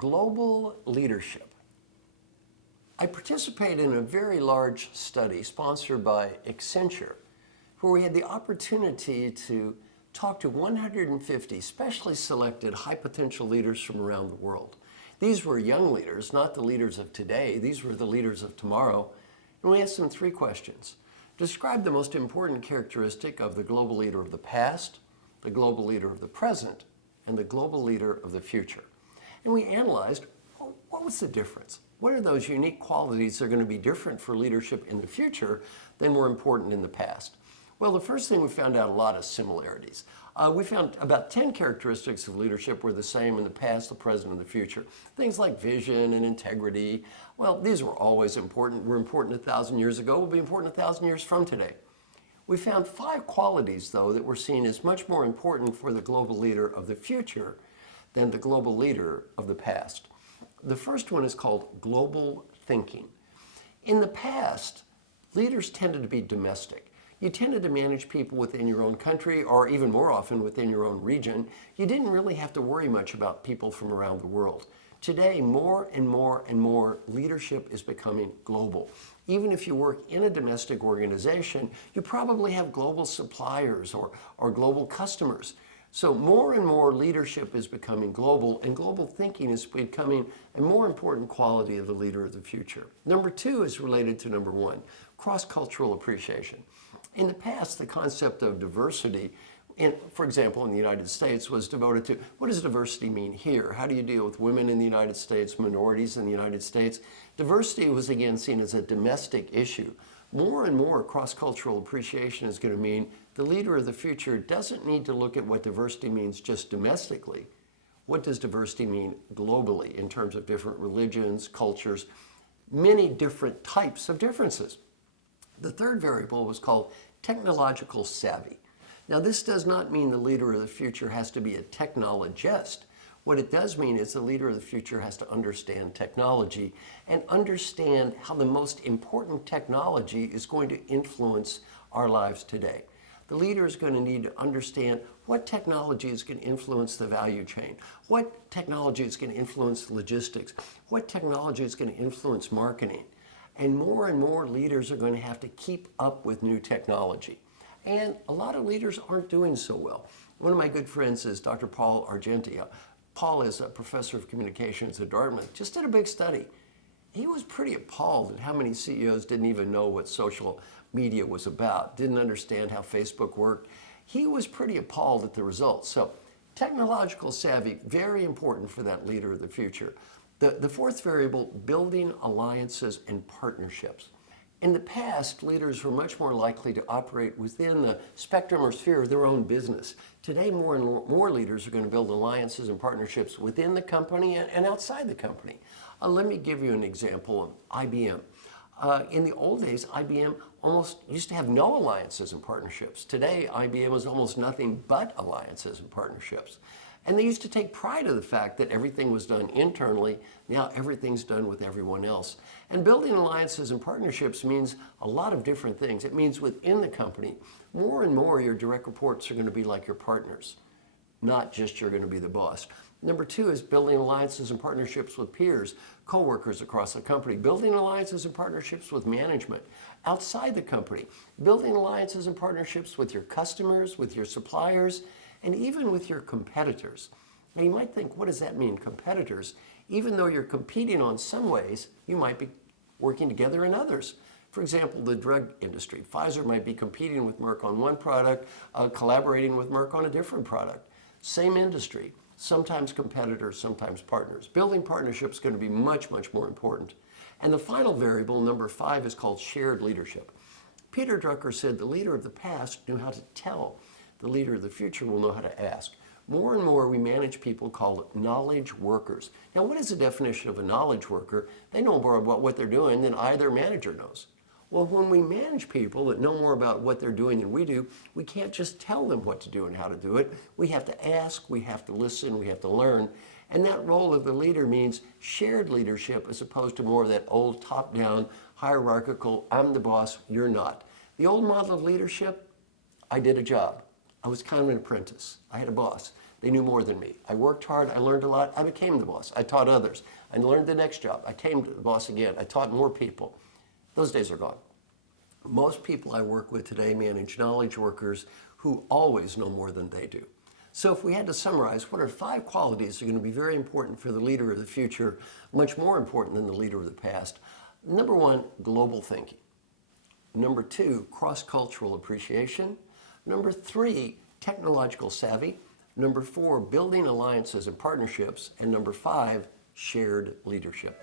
global leadership. I participated in a very large study sponsored by Accenture, where we had the opportunity to talk to 150 specially selected high potential leaders from around the world. These were young leaders, not the leaders of today. These were the leaders of tomorrow. And we asked them 3 questions. Describe the most important characteristic of the global leader of the past, the global leader of the present, and the global leader of the future. And we analyzed, well, what was the difference? What are those unique qualities that are going to be different for leadership in the future than were important in the past? Well, the first thing we found out a lot of similarities. We found about 10 characteristics of leadership were the same in the past, the present, and the future. Things like vision and integrity. Well, these were always important. Were important 1,000 years ago, will be important 1,000 years from today. We found 5 qualities, though, that were seen as much more important for the global leader of the future than the global leader of the past. The first one is called global thinking. In the past, leaders tended to be domestic. You tended to manage people within your own country, or even more often within your own region. You didn't really have to worry much about people from around the world. Today, more and more and more leadership is becoming global. Even if you work in a domestic organization, you probably have global suppliers or global customers. So more and more leadership is becoming global, and global thinking is becoming a more important quality of the leader of the future. Number 2 is related to number 1, cross-cultural appreciation. In the past, the concept of diversity, for example, in the United States, was devoted to what does diversity mean here? How do you deal with women in the United States, minorities in the United States? Diversity was again seen as a domestic issue. More and more cross-cultural appreciation is going to mean the leader of the future doesn't need to look at what diversity means just domestically. What does diversity mean globally in terms of different religions, cultures, many different types of differences? The third variable was called technological savvy. Now, this does not mean the leader of the future has to be a technologist. What it does mean is the leader of the future has to understand technology and understand how the most important technology is going to influence our lives today. The leader is going to need to understand what technology is going to influence the value chain, what technology is going to influence logistics, what technology is going to influence marketing. And more leaders are going to have to keep up with new technology. And a lot of leaders aren't doing so well. One of my good friends is Dr. Paul Argentia. Paul is a professor of communications at Dartmouth. Just did a big study. He was pretty appalled at how many CEOs didn't even know what social media was about, didn't understand how Facebook worked. He was pretty appalled at the results. So technological savvy, very important for that leader of the future. The fourth variable, building alliances and partnerships. In the past, leaders were much more likely to operate within the spectrum or sphere of their own business. Today, more and more leaders are going to build alliances and partnerships within the company and outside the company. Let me give you an example of IBM. In the old days, IBM almost used to have no alliances and partnerships. Today, IBM is almost nothing but alliances and partnerships. And they used to take pride in the fact that everything was done internally. Now everything's done with everyone else. And building alliances and partnerships means a lot of different things. It means within the company, more and more your direct reports are going to be like your partners, not just you're going to be the boss. Number 2 is building alliances and partnerships with peers, coworkers across the company, building alliances and partnerships with management outside the company, building alliances and partnerships with your customers, with your suppliers, and even with your competitors. Now you might think, what does that mean, competitors? Even though you're competing on some ways, you might be working together in others. For example, the drug industry. Pfizer might be competing with Merck on one product, collaborating with Merck on a different product. Same industry, sometimes competitors, sometimes partners. Building partnerships is going to be much, much more important. And the final variable, number 5, is called shared leadership. Peter Drucker said the leader of the past knew how to tell. The leader of the future will know how to ask. More and more we manage people called knowledge workers. Now, what is the definition of a knowledge worker? They know more about what they're doing than either manager knows. Well, when we manage people that know more about what they're doing than we do, we can't just tell them what to do and how to do it. We have to ask, we have to listen, we have to learn. And that role of the leader means shared leadership as opposed to more of that old top-down, hierarchical, I'm the boss, you're not. The old model of leadership, I did a job. I was kind of an apprentice. I had a boss. They knew more than me. I worked hard, I learned a lot, I became the boss. I taught others. I learned the next job. I came to the boss again. I taught more people. Those days are gone. Most people I work with today manage knowledge workers who always know more than they do. So if we had to summarize, what are 5 qualities that are going to be very important for the leader of the future, much more important than the leader of the past? Number 1, global thinking. Number 2, cross-cultural appreciation. Number 3, technological savvy. Number 4, building alliances and partnerships. And number 5, shared leadership.